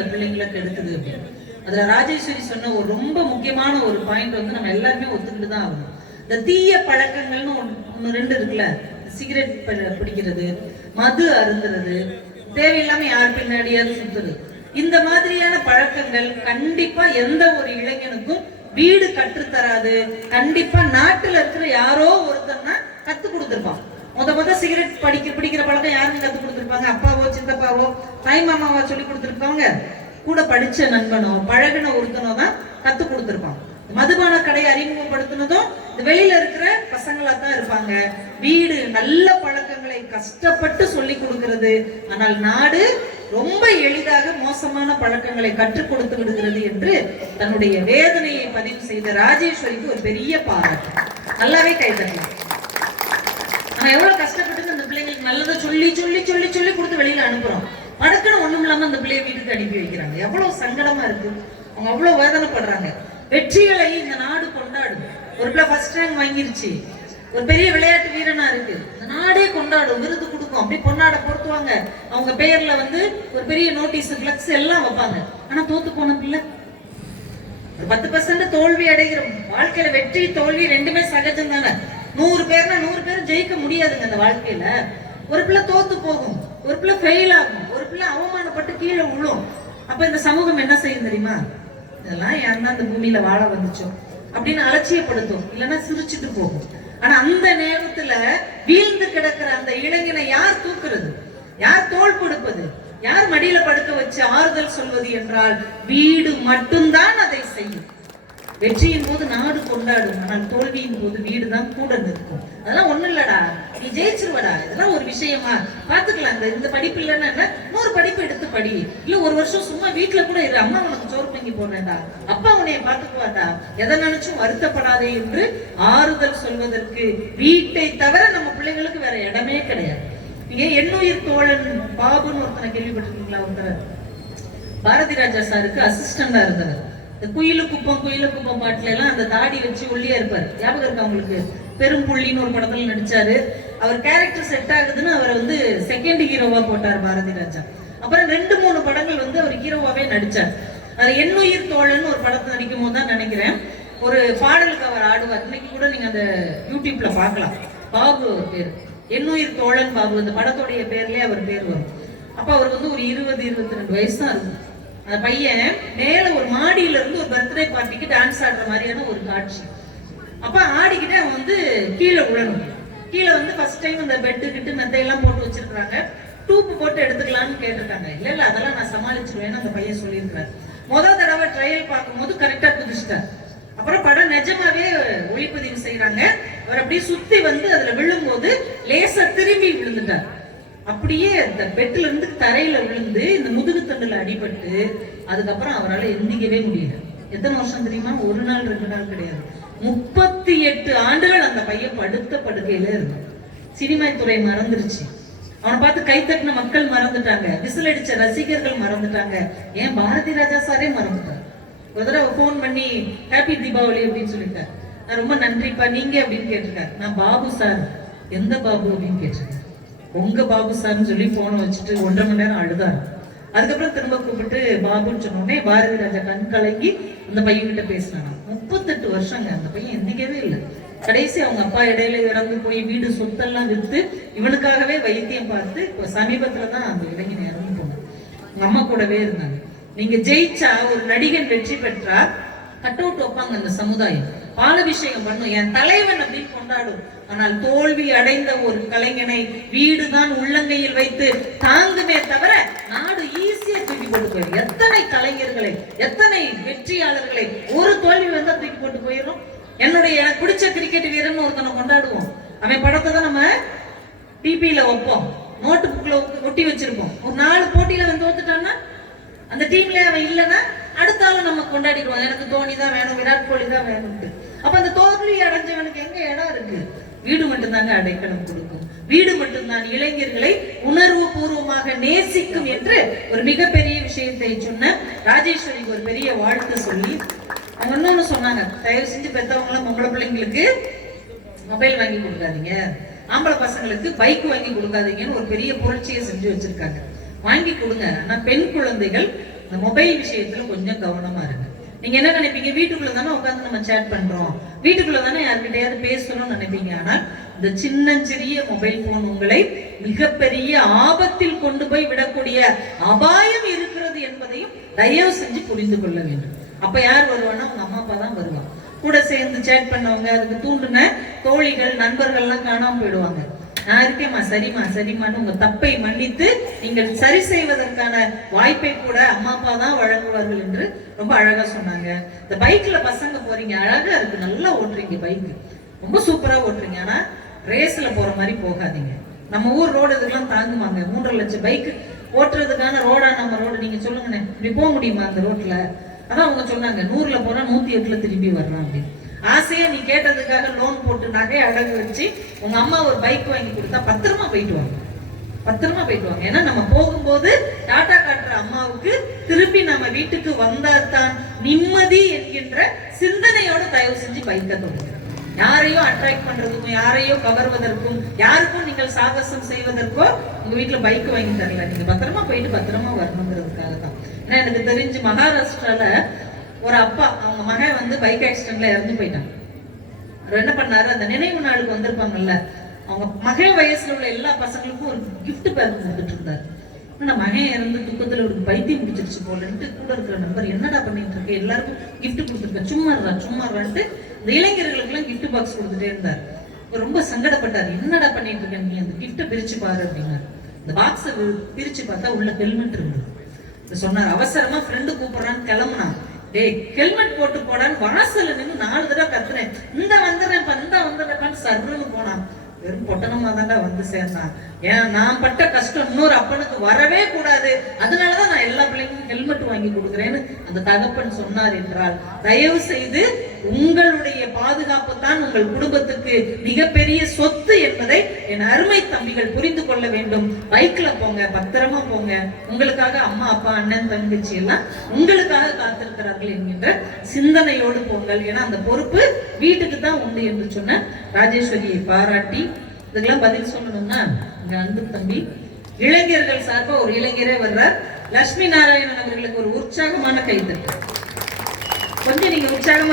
அந்த பிள்ளைங்களை கெடுக்குது அப்படின்னு. அதுல ராஜேஸ்வரி சொன்ன ஒரு ரொம்ப முக்கியமான ஒரு பாயிண்ட் வந்து நம்ம எல்லாருமே ஒத்துக்கிட்டு தான் ஆகணும். இந்த தீய பழக்கங்கள்னு ஒன்று ரெண்டு இருக்குல்ல, சிகரெட் பிடிக்கிறது, மது அருந்துறது, தேவையில்லாம யார் பின்னாடியாவது சுத்துறது, இந்த மாதிரியான பழக்கங்கள் கண்டிப்பா எந்த ஒரு இளைஞனுக்கும் வீடு கற்றுத்தராது. கண்டிப்பா நாட்டுல இருக்கிற யாரோ ஒருத்தன்னா கத்து கொடுத்துருப்பான். முத சிகரெட் பிடிக்கிற பழக்கம் யாருன்னு கத்து கொடுத்துருப்பாங்க? அப்பாவோ சித்தப்பாவோ தாய் மாமாவோ சொல்லி கொடுத்துருப்பாங்க? கூட படிச்ச நண்பனோ பழகின ஒருத்தனோ தான் கத்து கொடுத்துருப்பான். மதுபான கடையை அறிமுகப்படுத்தினதும் வெளியில இருக்கிற பசங்களா தான் இருப்பாங்க. வீடு நல்ல பழக்கங்களை கஷ்டப்பட்டு சொல்லி கொடுக்கிறது, ஆனால் நாடு ரொம்ப எளிதாக மோசமான பழக்கங்களை கற்றுக் கொடுத்து விடுகிறது என்று தன்னுடைய வேதனையை பதிவு செய்த ராஜேஸ்வரிக்கு ஒரு பெரிய பாராட்டு. நல்லாவே கைதட்டலாம். நம்ம எவ்வளவு கஷ்டப்பட்டு அந்த பிள்ளைங்களுக்கு நல்லதை சொல்லி சொல்லி சொல்லி சொல்லி கொடுத்து வெளியில அனுப்புறோம். படக்குன்னு ஒண்ணும் இல்லாம அந்த பிள்ளைய வீட்டுக்கு அனுப்பி வைக்கிறாங்க. எவ்வளவு சங்கடமா இருக்கு. அவங்க அவ்வளவு வேதனைப்படுறாங்க. வெற்றிகளை இந்த நாடு கொண்டாடும். ஒரு பிள்ளை ஃபர்ஸ்ட் ரேங்க் வாங்கிருச்சு, ஒரு பெரிய விளையாட்டு வீரனா இருக்கு, இந்த நாடே கொண்டாடும், விருது கொடுக்கும், அப்படி பொன்னாட பொறுத்துவாங்க. அவங்க பெயர்ல வந்து ஒரு பெரிய நோட்டீஸ் பிளக்ஸ் எல்லாம் வைப்பாங்க. ஆனா தோத்து போன பிள்ளை ஒரு 10% தோல்வி அடைகிறோம். வாழ்க்கையில வெற்றி தோல்வி ரெண்டுமே சகஜம் தானே. 100 பேர்னா 100 பேர் ஜெயிக்க முடியாதுங்க அந்த வாழ்க்கையில. ஒரு பிள்ளை தோத்து போகும், ஒரு பிள்ளை ஃபெயில் ஆகும், ஒரு பிள்ளை அவமானப்பட்டு கீழே விழும். அப்ப இந்த சமூகம் என்ன செய்யும் தெரியுமா? இதெல்லாம் யாருன்னா அந்த பூமியில வாழ வந்துச்சோ அப்படின்னு அலட்சியப்படுத்தும், இல்லைன்னா சிரிச்சுட்டு போகும். ஆனா அந்த நேரத்துல வீழ்ந்து கிடக்கிற அந்த இளைஞனை யார் தூக்குறது? யார் தோள் கொடுப்பது? யார் மடியில படுக்க வச்சு ஆறுதல் சொல்வது என்றால் வீடு மட்டும்தான் அதை செய்யும். வெற்றியின் போது நாடு கொண்டாடும், ஆனால் தோல்வியின் போது வீடு தான் கூட நிற்கும். அதெல்லாம் ஒண்ணு இல்லடா, நீ ஜெயிச்சிருவடா, இதெல்லாம் ஒரு விஷயமா பாத்துக்கலாம். இந்த படிப்பு இல்லைன்னா இன்னொரு படிப்பு எடுத்து படி, இல்ல ஒரு வருஷம் சும்மா வீட்டுல கூட இரு, அம்மா உனக்கு சோறு பொங்கி போடுறேன்டா, அப்பா உன்னைய பாத்துக்குவாடா, எதை நினைச்சும் வருத்தப்படாதே என்று ஆறுதல் சொல்வதற்கு வீட்டை தவிர நம்ம பிள்ளைங்களுக்கு வேற இடமே கிடையாது. நீங்க எண்ணுயிர் தோழன் பாபுன்னு ஒருத்தனை கேள்விப்பட்டிருக்கீங்களா? ஒருத்தர் பாரதி ராஜா சாருக்கு அசிஸ்டண்டா இருந்தவர். இந்த குயிலு குப்பம் பாட்டுல எல்லாம் அந்த தாடி வச்சு ஒல்லியா இருப்பாரு. ஞாபகம் இருக்கா உங்களுக்கு? பெரும்புள்ளின்னு ஒரு படத்துல நடிச்சாரு. அவர் கேரக்டர் செட் ஆகுதுன்னு அவரை வந்து செகண்ட் ஹீரோவா போட்டார் பாரதி ராஜா. அப்புறம் 2-3 படங்கள் வந்து அவர் ஹீரோவாவே நடிச்சார். அது எண்ணுயிர் தோழன் ஒரு படத்தை நடிக்கும் போது தான் நினைக்கிறேன் ஒரு பாடலுக்கு அவர் ஆடுவார். இன்னைக்கு கூட நீங்க அந்த யூடியூப்ல பார்க்கலாம். பாபு பேர், எண்ணுயிர் தோழன் பாபு. அந்த படத்துடைய பேர்லயே அவர் பேர் வரும். அப்ப அவருக்கு வந்து ஒரு 20-22 வயசு தான் இருக்கும். அந்த பையன் மேல ஒரு மாடியில இருந்து ஒரு பர்த்டே பார்ட்டிக்கு டான்ஸ் ஆடுற மாதிரியான ஒரு காட்சி. அப்ப ஆடிக்கிட்டு அவன் வந்து கீழே விழணும். கீழே வந்து ஃபர்ஸ்ட் டைம் அந்த பெட்டு கிட்டு மெத்தையெல்லாம் போட்டு வச்சிருக்காங்க. டூப்பு போட்டு எடுத்துக்கலாம்னு கேட்டிருக்காங்க. இல்ல அதெல்லாம் நான் சமாளிச்சிருவேன்னு அந்த பையன் சொல்லியிருக்காரு. முதல் தடவை ட்ரையல் பார்க்கும்போது கரெக்டா குதிச்சிட்டார். அப்புறம் படம் நிஜமாவே ஒளிப்பதிவு செய்யறாங்க. அவர் அப்படியே சுத்தி வந்து அதுல விழும்போது லேசா திரும்பி விழுந்துட்டார். அப்படியே இந்த பெட்ல இருந்து தரையில விழுந்து இந்த முதுகு தண்டுல அடிபட்டு அதுக்கப்புறம் அவரால் எந்திக்கவே முடியல. எத்தனை வருஷம் தெரியுமா? 1 நாள் 2 நாள் கிடையாது, 38 ஆண்டுகள் அந்த பையன் படுத்த படுக்கையில இருந்தான். சினிமா துறை மறந்துருச்சு. அவனை பார்த்து கைத்தட்டின மக்கள் மறந்துட்டாங்க, விசில் அடிச்ச ரசிகர்கள் மறந்துட்டாங்க, ஏன் பாரதி ராஜா சாரே மறந்துட்டார். ஒரு தடவை போன் பண்ணி ஹாப்பி தீபாவளி அப்படின்னு சொல்லிட்டார். நான் ரொம்ப நன்றிப்பா, நீங்க அப்படின்னு கேட்டிருக்காரு. நான் பாபு சார். எந்த பாபு அப்படின்னு கேட்டிருக்கேன். உங்க பாபு சார்னு சொல்லி போனை வச்சுட்டு 1.5 மணி நேரம் அழுதாரு. அதுக்கப்புறம் திரும்ப கூப்பிட்டு பாபுன்னு சொன்னோடனே பாரதி ராஜா கண் கலங்கி அந்த பையன் கிட்ட பேசினாங்க. 38 வருஷங்க அந்த பையன் எந்திக்கவே இல்லை. கடைசி அவங்க அப்பா இடையில இறந்து போய் வீடு சொத்தெல்லாம் வித்து இவனுக்காகவே வைத்தியம் பார்த்து சமீபத்துலதான் அந்த இளைஞன் இறந்து போனான். உங்க அம்மா கூடவே இருந்தாங்க. நீங்க ஜெயிச்சா, ஒரு நடிகன் வெற்றி பெற்றா கட் அவுட் வைப்பாங்க அந்த சமுதாயம், பாலாபிஷேகம் பண்ணும், என் தலைவன் அப்படின்னு கொண்டாடும். ஆனால் தோல்வி அடைந்த ஒரு கலைஞனை வீடுதான் உள்ளங்கையில் வைத்து தாங்குமே தவிர நாடு ஈஸியா தூக்கி போட்டு போயிடும். எத்தனை கலைஞர்களை, எத்தனை வெற்றியாளர்களை ஒரு தோல்வி வந்தா தூக்கி போட்டு போயிடும். எனக்கு பிடிச்ச கிரிக்கெட் வீரன் ஒருத்தனை கொண்டாடுவோம். அவன் படத்தை தான் நம்ம டிபியில வைப்போம், நோட்டு புக்ல ஒட்டி வச்சிருப்போம். ஒரு 4 போட்டியில அவன் தோத்துட்டான்னா அந்த டீம்ல அவன் இல்லைன்னா அடுத்த ஆளு நம்ம கொண்டாடிடுவோம். எனக்கு தோனி தான் வேணும், விராட் கோலி தான் வேணும்ட்டு. அப்ப அந்த தோல்வி அடைஞ்சவனுக்கு எங்க இடம் இருக்கு? வீடு மட்டும்தாங்க அடைக்கலம் கொடுக்கும். வீடு மட்டும்தான் இளைஞர்களை உணர்வு பூர்வமாக நேசிக்கும் என்று ஒரு மிகப்பெரிய விஷயத்தை சொன்ன ராஜேஸ்வரிக்கு ஒரு பெரிய வாழ்த்து சொல்லி அவங்க இன்னொன்னு சொன்னாங்க. தயவு செஞ்சு பெற்றவங்க எல்லாம் பொம்பளை பிள்ளைங்களுக்கு மொபைல் வாங்கி கொடுக்காதீங்க, ஆம்பளை பசங்களுக்கு பைக் வாங்கி கொடுக்காதீங்கன்னு ஒரு பெரிய புரட்சியை செஞ்சு வச்சிருக்காங்க. வாங்கி கொடுங்க. ஆனா பெண் குழந்தைகள் இந்த மொபைல் விஷயத்துல கொஞ்சம் கவனமா இருங்க. நீங்க என்ன நினைப்பீங்க, வீட்டுக்குள்ள தானே உட்காந்து நம்ம சேட் பண்றோம், வீட்டுக்குள்ள தானே யார்கிட்டயாவது பேசணும்னு நினைப்பீங்க. ஆனால் இந்த சின்னஞ்சிறிய மொபைல் போன் உங்களை மிகப்பெரிய ஆபத்தில் கொண்டு போய் விடக்கூடிய அபாயம் இருக்கிறது என்பதையும் தயவு செஞ்சு புரிந்து கொள்ள வேண்டும். அப்ப யார் வருவான்னா உங்க அம்மா அப்பா தான் வருவாங்க. கூட சேர்ந்து சேட் பண்ணவங்க, அதுக்கு தூண்டுன தோழிகள் நண்பர்கள்லாம் காணாம போயிடுவாங்க. நான் இருக்கேம்மா, சரிம்மா சரிம்மான்னு உங்க தப்பை மன்னித்து நீங்கள் சரி செய்வதற்கான வாய்ப்பை கூட அம்மா அப்பா தான் வழங்குவார்கள் என்று ரொம்ப அழகா சொன்னாங்க. இந்த பைக்ல பசங்க போறீங்க, அழகா இருக்கு, நல்லா ஓட்டுறீங்க, பைக் ரொம்ப சூப்பரா ஓட்டுறீங்க. ஆனா ரேஸ்ல போற மாதிரி போகாதீங்க. நம்ம ஊர் ரோடு இதெல்லாம் தாங்குவாங்க. 3.5 லட்சம் பைக் ஓட்டுறதுக்கான ரோடா நம்ம ரோடு, நீங்க சொல்லுங்கண்ணே, இப்படி போக முடியுமா அந்த ரோட்ல? அதான் அவங்க சொன்னாங்க 100ல போறா 108ல திரும்பி வர்றான் அப்படின்னு. ஆசையா நீ கேட்டதுக்காக லோன் போட்டு நகை அடகு வச்சு உங்க அம்மா ஒரு பைக் வாங்கி கொடுத்தா பத்திரமா போயிட்டு வாங்க, பத்திரமா போயிட்டு வாங்க. ஏன்னா நம்ம போகும்போது டாடா காட்டுற அம்மாவுக்கு திருப்பி நம்ம வீட்டுக்கு வந்தால்தான் நிம்மதி என்கின்ற சிந்தனையோட தயவு செஞ்சு பைக்கை தொடுங்க. யாரையும் அட்ராக்ட் பண்றதுக்கும், யாரையோ கவர்வதற்கும், யாருக்கும் நீங்கள் சாகசம் செய்வதற்கோ உங்க வீட்டுல பைக் வாங்கி தரல. நீங்க பத்திரமா போயிட்டு பத்திரமா வரணுங்கிறதுக்காக தான். ஏன்னா எனக்கு தெரிஞ்சு மகாராஷ்டிரால ஒரு அப்பா, அவங்க மகன் வந்து பைக் ஆக்சிடென்ட்ல இறந்து போயிட்டாங்க. அவர் என்ன பண்ணாரு, அந்த நினைவு நாளுக்கு வந்திருப்பாங்கல்ல, அவங்க மகன் வயசுல உள்ள எல்லா பசங்களுக்கும் ஒரு கிஃப்ட் பேக் கொடுத்துட்டு இருந்தாரு. ஆனா மகன் இறந்து துக்கத்துல ஒரு பைத்தியம் முடிச்சிருச்சு போலன்ட்டு கூட இருக்கிற நம்பர், என்னடா பண்ணிட்டு இருக்க, எல்லாருக்கும் கிஃப்ட் கொடுத்துருக்க, சும்மாறான்ட்டு இந்த இளைஞர்களுக்கு எல்லாம் கிஃப்ட் பாக்ஸ் கொடுத்துட்டே இருந்தார். ரொம்ப சங்கடப்பட்டார். என்னடா பண்ணிட்டு இருக்க நீ, அந்த கிஃப்ட பிரிச்சு பாரு அப்படின்னாரு. இந்த பாக்ஸை பிரிச்சு பார்த்தா உள்ள ஹெல்மெட் இருந்தது. சொன்னார், அவசரமா ஃப்ரெண்டு கூப்பிடுறான்னு கிளம்புனான். டேய் ஹெல்மெட் போட்டு போடான்னு வாசல்ல நின்று 4 தடவை கத்துனேன். இந்த வந்துடுறேன் சர்ன்னு போனான். வெறும் பொட்டணமா தாண்டா வந்து சேர்ந்தான். ஏன்னா நான் பட்ட கஷ்டம் இன்னொரு அப்பனுக்கு வரவே கூடாது, அதனாலதான் நான் எல்லா பிள்ளைங்களும் ஹெல்மெட் வாங்கி கொடுக்குறேன்னு அந்த தகப்பன் சொன்னார் என்றால், தயவு செய்து உங்களுடைய பாதுகாப்பு தான் உங்கள் குடும்பத்துக்கு மிகப்பெரிய சொத்து என்பதை என் அருமை தம்பிகள் புரிந்து கொள்ள வேண்டும். பைக்ல போங்க, பத்திரமா போங்க. உங்களுக்காக அம்மா அப்பா அண்ணன் தங்கச்சி எல்லாம் உங்களுக்காக காத்திருக்கிறார்கள் என்கின்ற சிந்தனையோடு போங்கள். ஏன்னா அந்த பொறுப்பு வீட்டுக்கு தான் உண்டு என்று சொன்ன ராஜேஸ்வரியை பாராட்டி இதுக்கெல்லாம் பதில் சொல்லணும்னா இங்க அன்பு தம்பி இளைஞர்கள் சார்பா ஒரு இளைஞரே வர்றார். லட்சுமி நாராயணன் அவர்களுக்கு ஒரு உற்சாகமான கைத்தட்டு. கொஞ்சம் நீங்க உற்சாகமா